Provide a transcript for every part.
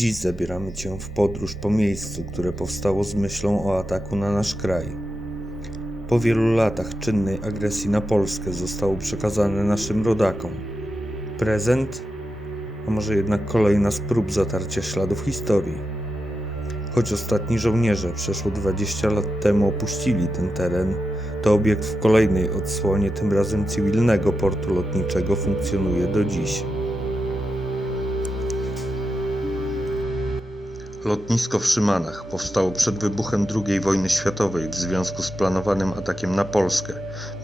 Dziś zabieramy Cię w podróż po miejscu, które powstało z myślą o ataku na nasz kraj. Po wielu latach czynnej agresji na Polskę zostało przekazane naszym rodakom. Prezent? A może jednak kolejna z prób zatarcia śladów historii? Choć ostatni żołnierze przeszło 20 lat temu opuścili ten teren, to obiekt w kolejnej odsłonie, tym razem cywilnego portu lotniczego, funkcjonuje do dziś. Lotnisko w Szymanach powstało przed wybuchem II wojny światowej w związku z planowanym atakiem na Polskę.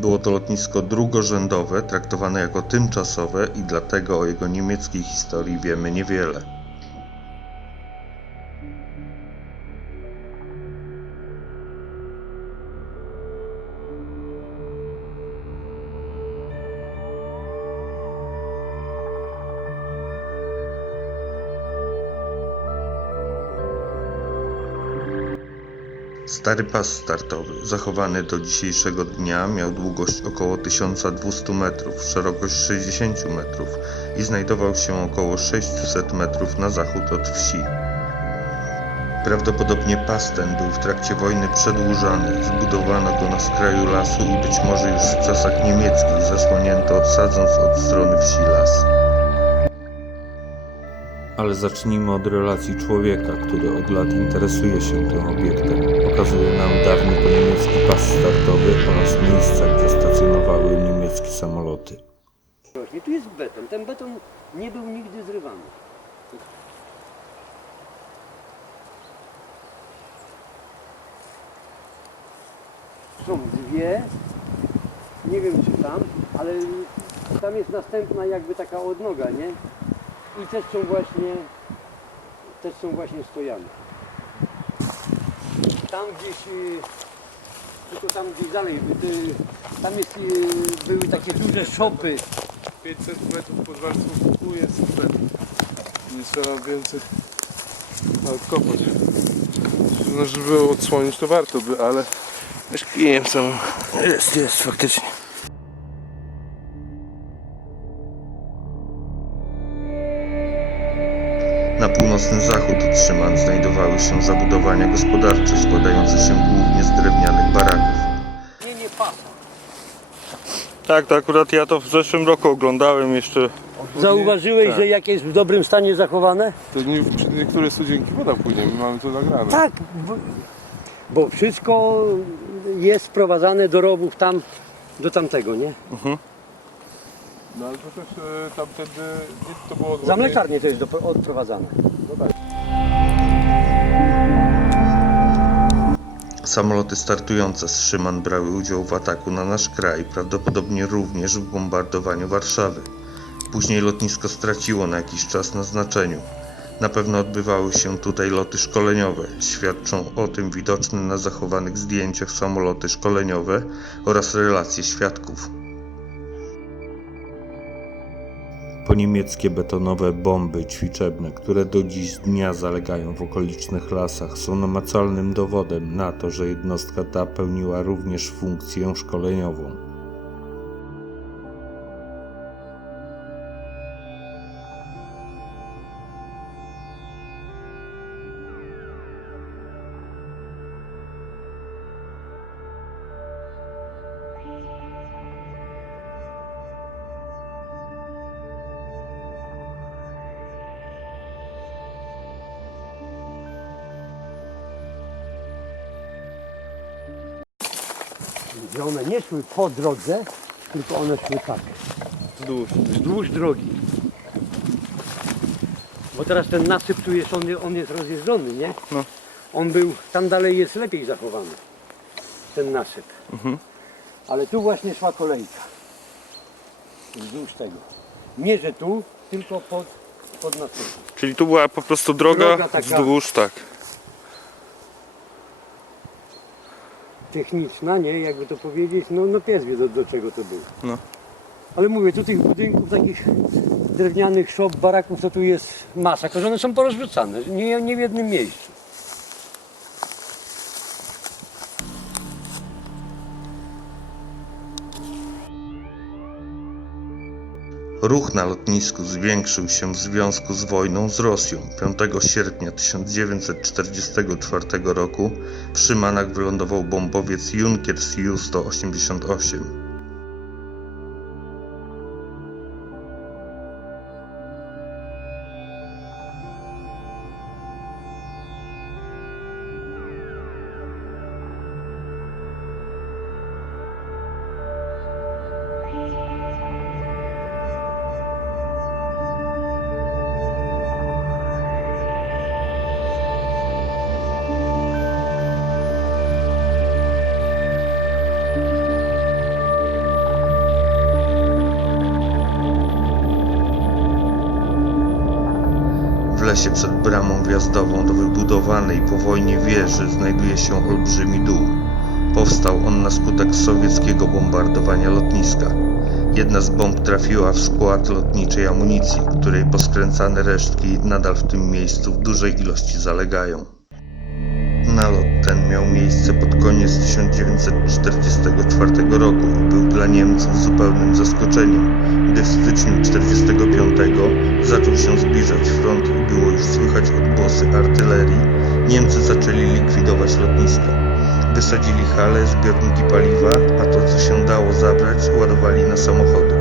Było to lotnisko drugorzędowe, traktowane jako tymczasowe i dlatego o jego niemieckiej historii wiemy niewiele. Stary pas startowy, zachowany do dzisiejszego dnia, miał długość około 1200 metrów, szerokość 60 metrów i znajdował się około 600 metrów na zachód od wsi. Prawdopodobnie pas ten był w trakcie wojny przedłużany, zbudowano go na skraju lasu i być może już w czasach niemieckich zasłonięto odsadząc od strony wsi las. Ale zacznijmy od relacji człowieka, który od lat interesuje się tym obiektem. Pokazuje nam dawny poniemiecki pas startowy oraz miejsca, gdzie stacjonowały niemieckie samoloty. Rośnie. Tu jest beton. Ten beton nie był nigdy zrywany. Są dwie, nie wiem czy tam, ale tam jest następna jakby taka odnoga, nie? I też są właśnie, też są właśnie stojane. Tam gdzieś, y, tylko tam gdzieś dalej, y, tam jest, y, były takie duże szopy, 500 metrów pod warstwą tu jest super. Nie trzeba więcej nawet kopać. No, żeby odsłonić to warto by, ale też kijem sam. Jest, jest, faktycznie. Na północny zachód od Szyman znajdowały się zabudowania gospodarcze składające się głównie z drewnianych baraków. Nie, nie pasa. Tak, to akurat ja to w zeszłym roku oglądałem jeszcze. Zauważyłeś, Tak. że jakie jest w dobrym stanie zachowane? To nie, przy niektóre studzienki woda płynie, my mamy to nagrane. Tak, bo, bo wszystko jest sprowadzane do rowów tam, do tamtego, nie? No ale to też e, tamtędy, to było Za mlekarnię to jest do, odprowadzane. Samoloty startujące z Szyman brały udział w ataku na nasz kraj, prawdopodobnie również w bombardowaniu Warszawy. Później lotnisko straciło na jakiś czas na znaczeniu. Na pewno odbywały się tutaj loty szkoleniowe. Świadczą o tym widoczne na zachowanych zdjęciach samoloty szkoleniowe oraz relacje świadków. Po niemieckie betonowe bomby ćwiczebne, które do dziś dnia zalegają w okolicznych lasach, są namacalnym dowodem na to, że jednostka ta pełniła również funkcję szkoleniową. Że one nie szły po drodze, tylko one szły tak, Wzdłuż. wzdłuż drogi. Bo teraz ten nasyp tu jest, on, on jest rozjeżdżony, nie? No. On był, tam dalej jest lepiej zachowany, ten nasyp. Ale tu właśnie szła kolejka. Wzdłuż tego. Nie, że tu, tylko pod, pod nasypem. Czyli tu była po prostu droga, Droga taka. wzdłuż, tak. Techniczna, nie? Jakby to powiedzieć, no, no pies wie do, do czego to było. No. Ale mówię, tu tych budynków, takich drewnianych szop, baraków, to tu jest masa, tylko że one są porozrzucane, nie, nie w jednym miejscu. Ruch na lotnisku zwiększył się w związku z wojną z Rosją. 5 sierpnia 1944 roku w Szymanach wylądował bombowiec Junkers Ju-188. Lesie przed bramą wjazdową do wybudowanej po wojnie wieży znajduje się olbrzymi dół. Powstał on na skutek sowieckiego bombardowania lotniska. Jedna z bomb trafiła w skład lotniczej amunicji, której poskręcane resztki nadal w tym miejscu w dużej ilości zalegają. Nalot ten miał miejsce pod koniec 1944 roku i był dla Niemców zupełnym zaskoczeniem, gdy w styczniu 1945 zaczął się zbliżać front i było już słychać odgłosy artylerii, Niemcy zaczęli likwidować lotnisko. Wysadzili hale, zbiorniki paliwa, a to co się dało zabrać ładowali na samochody.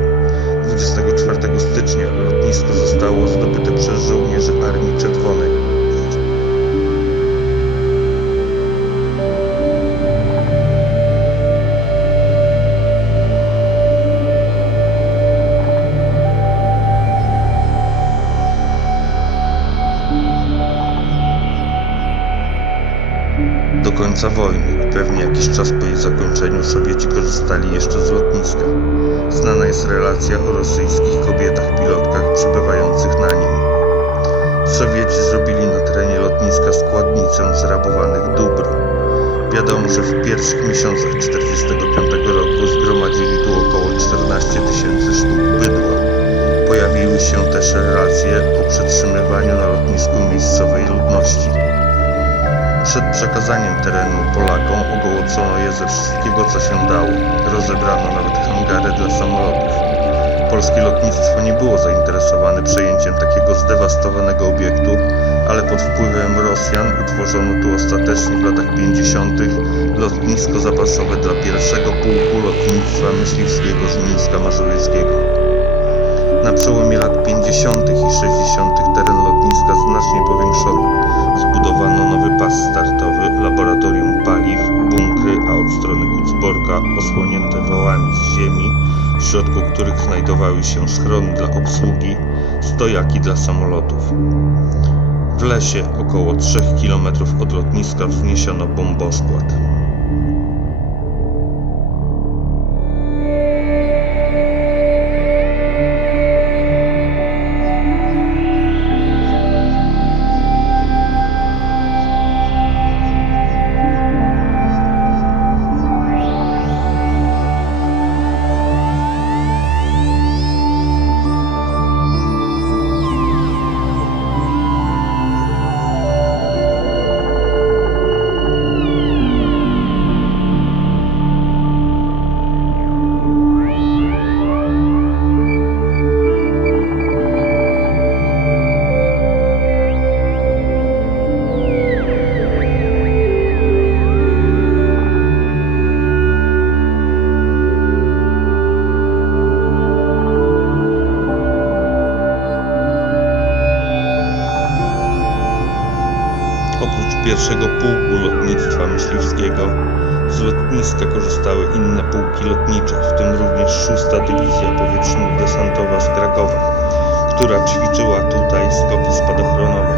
24 stycznia lotnisko zostało zdobyte przez żołnierzy Armii Czerwonej. Końca wojny pewnie jakiś czas po jej zakończeniu Sowieci korzystali jeszcze z lotniska. Znana jest relacja o rosyjskich kobietach pilotkach przybywających na nim. Sowieci zrobili na terenie lotniska składnicę zrabowanych dóbr. Wiadomo, że w pierwszych miesiącach 1945 roku zgromadzili tu około 14 tysięcy sztuk bydła. Pojawiły się też relacje o przetrzymywaniu na lotnisku miejscowej ludności. Przed przekazaniem terenu Polakom ogołocono je ze wszystkiego, co się dało. Rozebrano nawet hangary dla samolotów. Polskie lotnictwo nie było zainteresowane przejęciem takiego zdewastowanego obiektu, ale pod wpływem Rosjan utworzono tu ostatecznie w latach 50. lotnisko zapasowe dla pierwszego pułku lotnictwa myśliwskiego z Mińska Mazowieckiego. Na przełomie lat 50. i 60. teren lotniska znacznie powiększono. Zbudowano nowy pas startowy, laboratorium paliw, bunkry, a od strony Ucborka osłonięte wałami z ziemi, w środku których znajdowały się schrony dla obsługi, stojaki dla samolotów. W lesie, około 3 km od lotniska, wzniesiono bomboskład. Pierwszego pułku lotnictwa myśliwskiego, z lotniska korzystały inne pułki lotnicze, w tym również 6 Dywizja Powietrzno-Desantowa z Krakowa, która ćwiczyła tutaj skoki spadochronowe.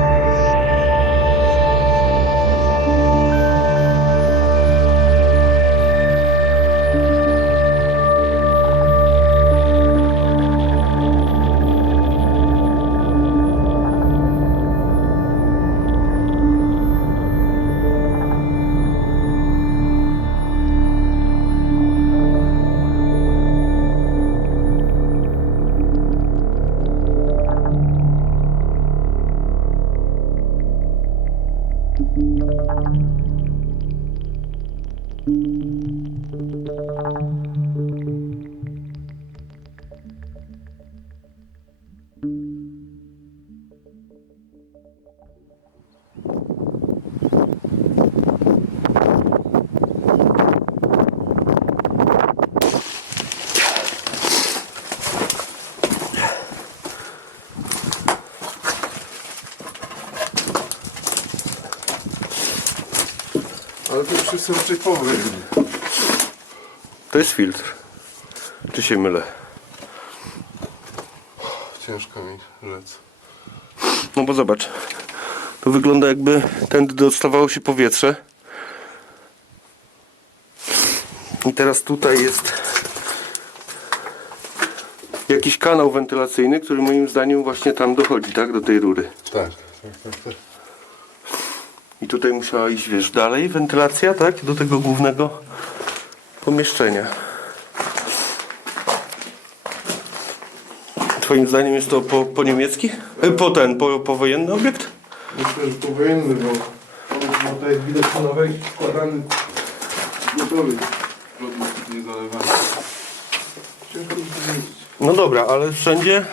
To jest filtr. Czy się mylę? Ciężko mi rzec. No bo zobacz. To wygląda jakby tędy dostawało się powietrze. I teraz tutaj jest jakiś kanał wentylacyjny, który moim zdaniem właśnie tam dochodzi, tak? Do tej rury. Tak, tak, tak, tak. I tutaj musiała iść, wiesz, dalej wentylacja, tak? Do tego głównego pomieszczenia. Twoim zdaniem jest to po, po niemiecki? E, Po ten, po, powojenny obiekt? Myślę, że powojenny, bo ma tutaj jak widać na wejściu składany gotowy. Produkt nie zalewany. Ciężko mi to. No dobra, ale wszędzie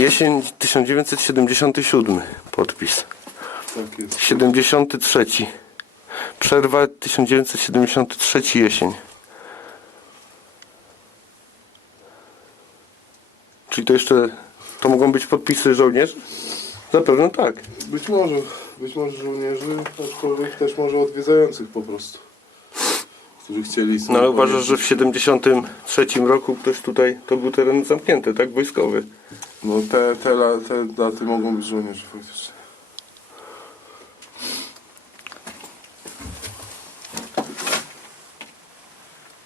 jesień 1977 podpis. Tak jest. 73. Przerwa 1973 jesień. Czyli to jeszcze to mogą być podpisy żołnierzy? Zapewne tak. Być może, być może żołnierzy, aczkolwiek też może odwiedzających po prostu. Którzy chcieli No ale uważasz, że w 73 roku ktoś tutaj to był teren zamknięty, tak? Wojskowy. No te, te, te daty mogą być żołnierzy faktycznie.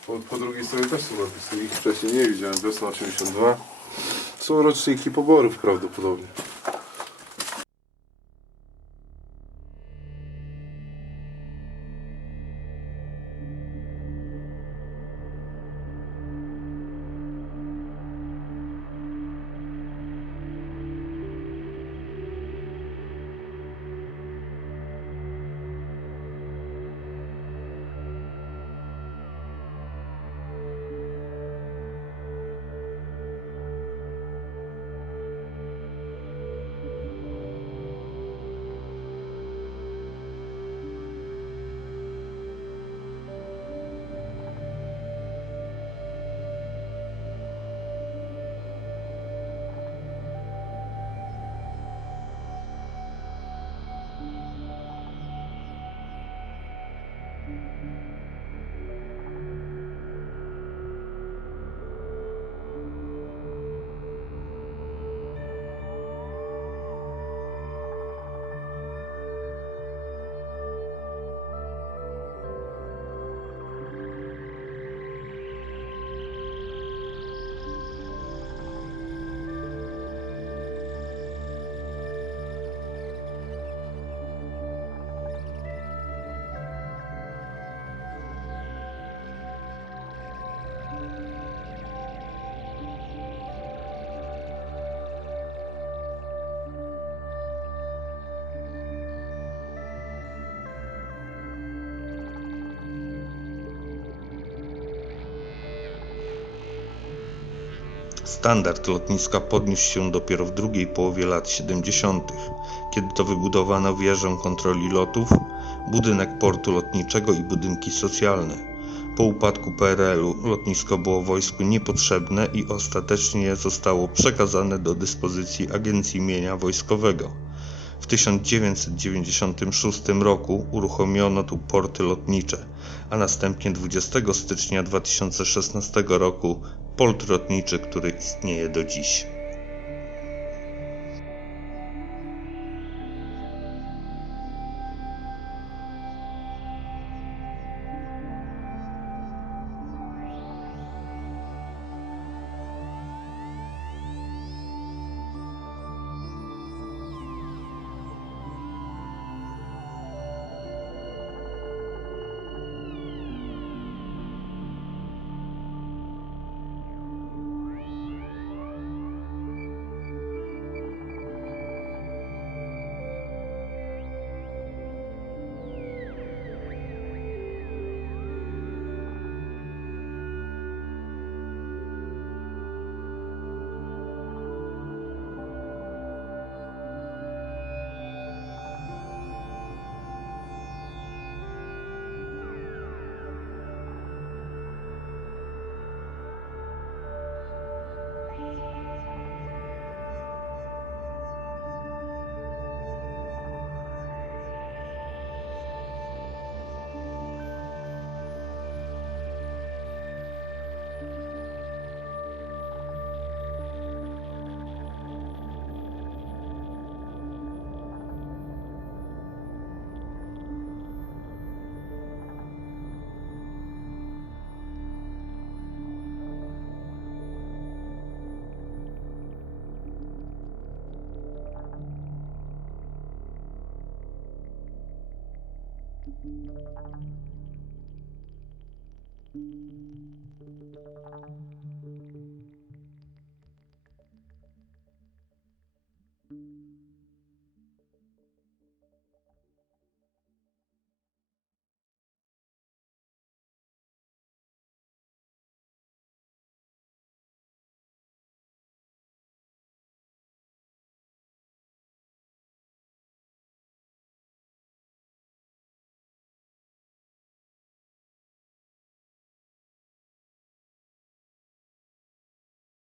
Po, po drugiej stronie też są napisy. Ich wcześniej nie widziałem. Wiosna 82. Są roczniki poborów prawdopodobnie. Standard lotniska podniósł się dopiero w drugiej połowie lat 70., kiedy to wybudowano wieżę kontroli lotów, budynek portu lotniczego i budynki socjalne. Po upadku PRL-u lotnisko było wojsku niepotrzebne i ostatecznie zostało przekazane do dyspozycji Agencji Mienia Wojskowego. W 1996 roku uruchomiono tu porty lotnicze, a następnie 20 stycznia 2016 roku port lotniczy, który istnieje do dziś.